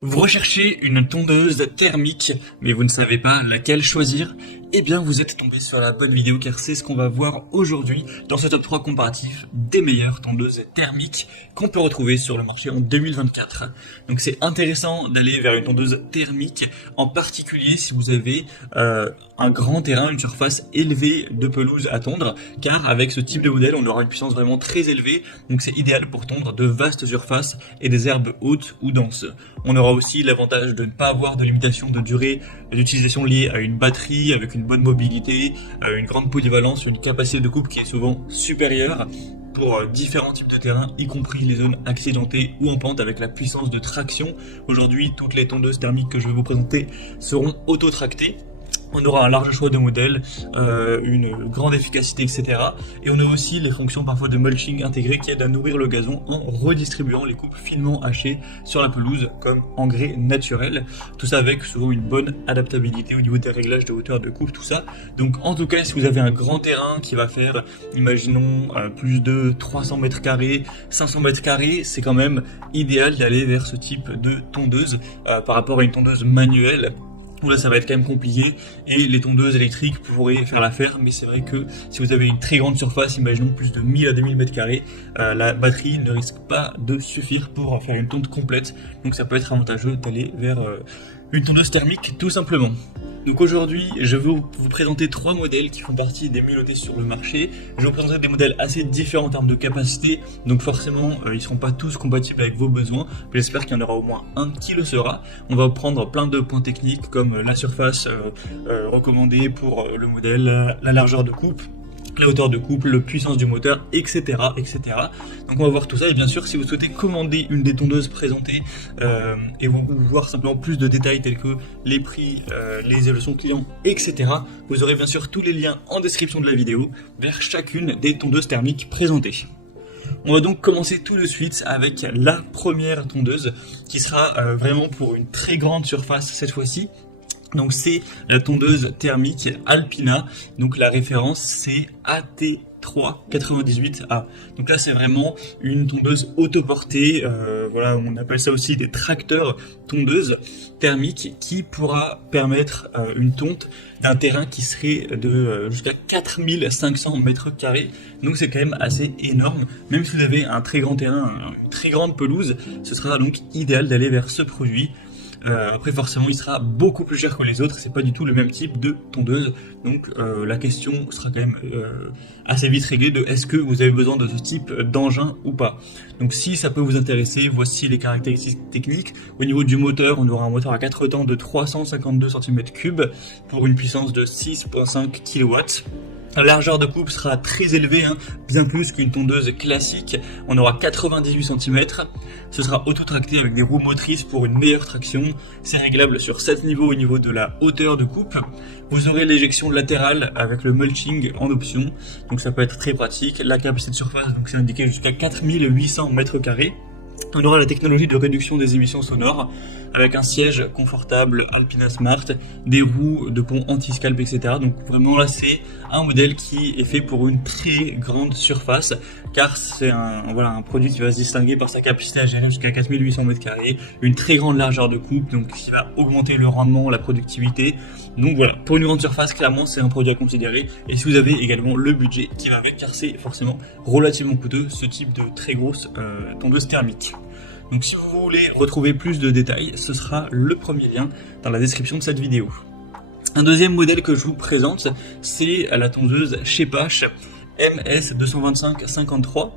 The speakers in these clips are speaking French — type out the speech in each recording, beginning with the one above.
Vous recherchez une tondeuse thermique, mais vous ne savez pas laquelle choisir? Eh bien, vous êtes tombé sur la bonne vidéo car c'est ce qu'on va voir aujourd'hui dans ce top 3 comparatif des meilleures tondeuses thermiques qu'on peut retrouver sur le marché en 2024. Donc c'est intéressant d'aller vers une tondeuse thermique, en particulier si vous avez un grand terrain, une surface élevée de pelouse à tondre, car avec ce type de modèle, on aura une puissance vraiment très élevée, donc c'est idéal pour tondre de vastes surfaces et des herbes hautes ou denses. On aura aussi l'avantage de ne pas avoir de limitation de durée d'utilisation liée à une batterie avec une bonne mobilité, une grande polyvalence, une capacité de coupe qui est souvent supérieure pour différents types de terrains, y compris les zones accidentées ou en pente avec la puissance de traction. Aujourd'hui, toutes les tondeuses thermiques que je vais vous présenter seront auto-tractées. On aura un large choix de modèles, une grande efficacité, etc. Et on a aussi les fonctions parfois de mulching intégrées qui aident à nourrir le gazon en redistribuant les coupes finement hachées sur la pelouse comme engrais naturel. Tout ça avec souvent une bonne adaptabilité au niveau des réglages de hauteur de coupe, tout ça. Donc en tout cas, si vous avez un grand terrain qui va faire, imaginons, plus de 300 mètres carrés, 500 mètres carrés, c'est quand même idéal d'aller vers ce type de tondeuse par rapport à une tondeuse manuelle. Là ça va être quand même compliqué et les tondeuses électriques pourraient faire l'affaire, mais c'est vrai que si vous avez une très grande surface, imaginons plus de 1000 à 2000 mètres carrés, la batterie ne risque pas de suffire pour faire une tonde complète, donc ça peut être avantageux d'aller vers une tondeuse thermique tout simplement. Donc aujourd'hui, je vais vous présenter 3 modèles qui font partie des mieux notés sur le marché. Je vais vous présenter des modèles assez différents en termes de capacité, donc forcément ils ne seront pas tous compatibles avec vos besoins, mais j'espère qu'il y en aura au moins un qui le sera. On va prendre plein de points techniques comme la surface recommandée pour le modèle, la largeur de coupe, la hauteur de coupe, la puissance du moteur, etc., etc. Donc on va voir tout ça, et bien sûr si vous souhaitez commander une des tondeuses présentées et vous voir simplement plus de détails tels que les prix, les évaluations clients, etc., vous aurez bien sûr tous les liens en description de la vidéo vers chacune des tondeuses thermiques présentées. On va donc commencer tout de suite avec la première tondeuse qui sera vraiment pour une très grande surface cette fois-ci. Donc c'est la tondeuse thermique Alpina, donc la référence c'est AT398A. Donc là c'est vraiment une tondeuse autoportée, voilà, on appelle ça aussi des tracteurs tondeuses thermiques qui pourra permettre une tonte d'un terrain qui serait de jusqu'à 4500 mètres carrés. Donc c'est quand même assez énorme, même si vous avez un très grand terrain, une très grande pelouse, ce sera donc idéal d'aller vers ce produit. Après forcément il sera beaucoup plus cher que les autres, c'est pas du tout le même type de tondeuse, donc la question sera quand même assez vite réglée de est-ce que vous avez besoin de ce type d'engin ou pas. Donc si ça peut vous intéresser, voici les caractéristiques techniques. Au niveau du moteur, on aura un moteur à 4 temps de 352 cm3 pour une puissance de 6,5 kW. La largeur de coupe sera très élevée, bien plus qu'une tondeuse classique. On aura 98 cm. Ce sera auto-tracté avec des roues motrices pour une meilleure traction. C'est réglable sur 7 niveaux au niveau de la hauteur de coupe. Vous aurez l'éjection latérale avec le mulching en option. Donc ça peut être très pratique. La capacité de surface, donc c'est indiqué jusqu'à 4800 mètres carrés. On aura la technologie de réduction des émissions sonores avec un siège confortable Alpina Smart, des roues de pont anti-scalp, etc. Donc vraiment là c'est un modèle qui est fait pour une très grande surface car c'est un produit qui va se distinguer par sa capacité à gérer jusqu'à 4800 m², une très grande largeur de coupe, donc qui va augmenter le rendement, la productivité. Donc voilà, pour une grande surface, clairement c'est un produit à considérer, et si vous avez également le budget qui va avec, car c'est forcément relativement coûteux ce type de très grosse tondeuse thermique. Donc si vous voulez retrouver plus de détails, ce sera le premier lien dans la description de cette vidéo. Un deuxième modèle que je vous présente, c'est la tondeuse Shepash MS225-53.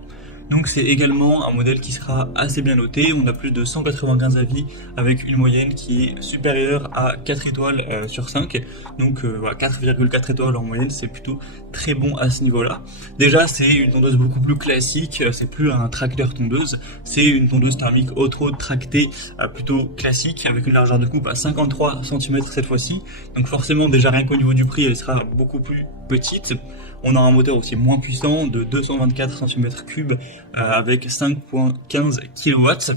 Donc c'est également un modèle qui sera assez bien noté, on a plus de 195 avis avec une moyenne qui est supérieure à 4 étoiles sur 5. Donc voilà, 4,4 étoiles en moyenne, c'est plutôt très bon à ce niveau-là. Déjà c'est une tondeuse beaucoup plus classique, c'est plus un tracteur tondeuse, c'est une tondeuse thermique auto-tractée plutôt classique avec une largeur de coupe à 53 cm cette fois-ci. Donc forcément déjà rien qu'au niveau du prix elle sera beaucoup plus petite. On a un moteur aussi moins puissant de 224 cm3 avec 5,15 kW.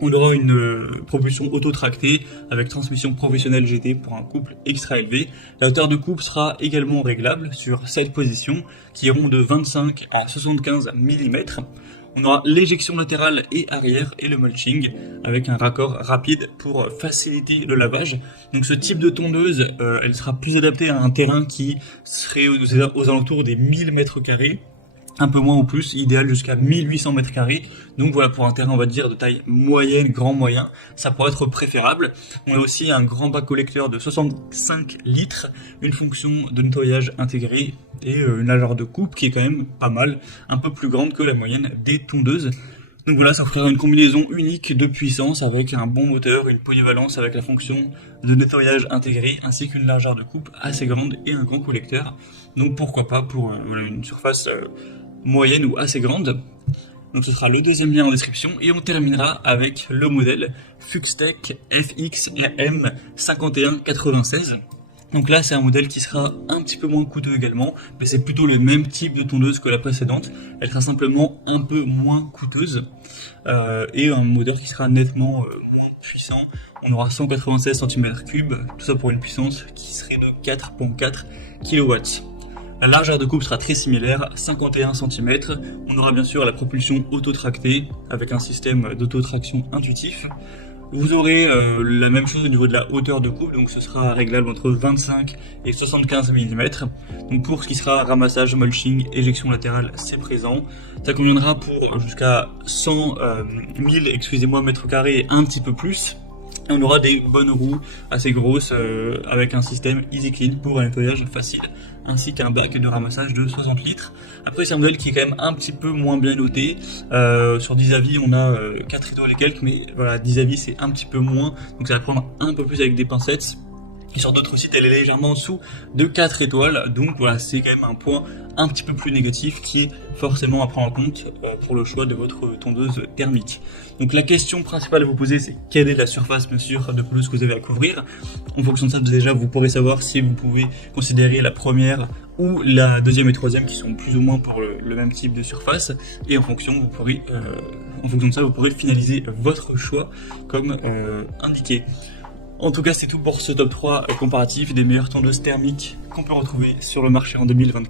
On aura une propulsion auto-tractée avec transmission professionnelle GT pour un couple extra élevé. La hauteur de coupe sera également réglable sur 7 positions qui iront de 25 à 75 mm. On aura l'éjection latérale et arrière et le mulching avec un raccord rapide pour faciliter le lavage. Donc ce type de tondeuse, elle sera plus adaptée à un terrain qui serait aux alentours des 1000 mètres carrés. Un peu moins ou plus, idéal jusqu'à 1800 mètres carrés. Donc voilà, pour un terrain, on va dire, de taille moyenne, grand moyen, ça pourrait être préférable. On a aussi un grand bac collecteur de 65 litres, une fonction de nettoyage intégrée et une largeur de coupe qui est quand même pas mal, un peu plus grande que la moyenne des tondeuses. Donc voilà, ça offrira une combinaison unique de puissance avec un bon moteur, une polyvalence avec la fonction de nettoyage intégrée, ainsi qu'une largeur de coupe assez grande et un grand collecteur. Donc pourquoi pas pour une surface moyenne ou assez grande. Donc ce sera le deuxième lien en description et on terminera avec le modèle Fuxtech FX-AM 5196. Donc là c'est un modèle qui sera un petit peu moins coûteux également, mais c'est plutôt le même type de tondeuse que la précédente, elle sera simplement un peu moins coûteuse et un moteur qui sera nettement moins puissant. On aura 196 cm3, tout ça pour une puissance qui serait de 4.4 kW. La largeur de coupe sera très similaire, 51 cm. On aura bien sûr la propulsion auto-tractée avec un système d'auto-traction intuitif. Vous aurez la même chose au niveau de la hauteur de coupe, donc ce sera réglable entre 25 et 75 mm. Donc pour ce qui sera ramassage, mulching, éjection latérale, c'est présent. Ça conviendra pour jusqu'à 100 000 mètres carrés et un petit peu plus. Et on aura des bonnes roues assez grosses avec un système Easy Clean pour un nettoyage facile, ainsi qu'un bac de ramassage de 60 litres. Après c'est un modèle qui est quand même un petit peu moins bien noté. Sur 10 avis on a 4 étoiles et quelques, mais voilà, 10 avis c'est un petit peu moins, donc ça va prendre un peu plus avec des pincettes. Et sur d'autres sites elle est légèrement en dessous de 4 étoiles, donc voilà, c'est quand même un point un petit peu plus négatif qui est forcément à prendre en compte pour le choix de votre tondeuse thermique. Donc la question principale à vous poser, c'est quelle est la surface bien sûr de pelouse que vous avez à couvrir. En fonction de ça déjà vous pourrez savoir si vous pouvez considérer la première ou la deuxième et troisième qui sont plus ou moins pour le même type de surface, et en fonction de ça vous pourrez finaliser votre choix comme indiqué. En tout cas, c'est tout pour ce top 3 comparatif des meilleures tondeuses thermiques qu'on peut retrouver sur le marché en 2024.